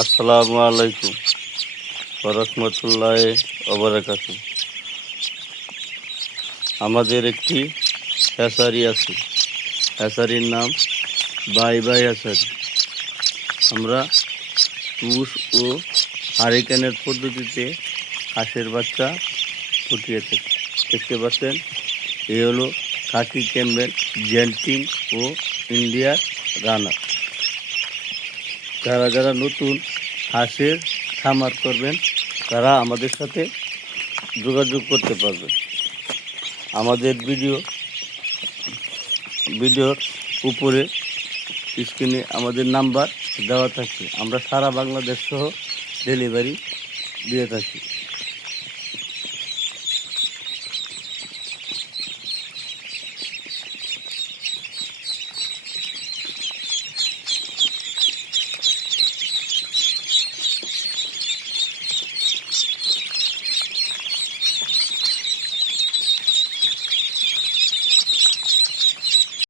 আসসালামু আলাইকুম ওয়া বারাকাতুহু। আমাদের একটি হ্যাচারি আছে। হ্যাচারির নাম বাই বাই হ্যাচারি। আমরা পুষ ও হারিকেনের পদ্ধতিতে হাঁসের বাচ্চা ফুটিয়ে থাকি। দেখতে পাচ্ছেন, এ হলো খাকি ক্যাম্বেল, জেন্টিং ও ইন্ডিয়ার রানার। যারা যারা নতুন হাঁসের খামার করবেন তারা আমাদের সাথে যোগাযোগ করতে পারবেন। আমাদের ভিডিওর উপরে স্ক্রিনে আমাদের নাম্বার দেওয়া থাকে। আমরা সারা বাংলাদেশ সহ ডেলিভারি দিয়ে থাকি।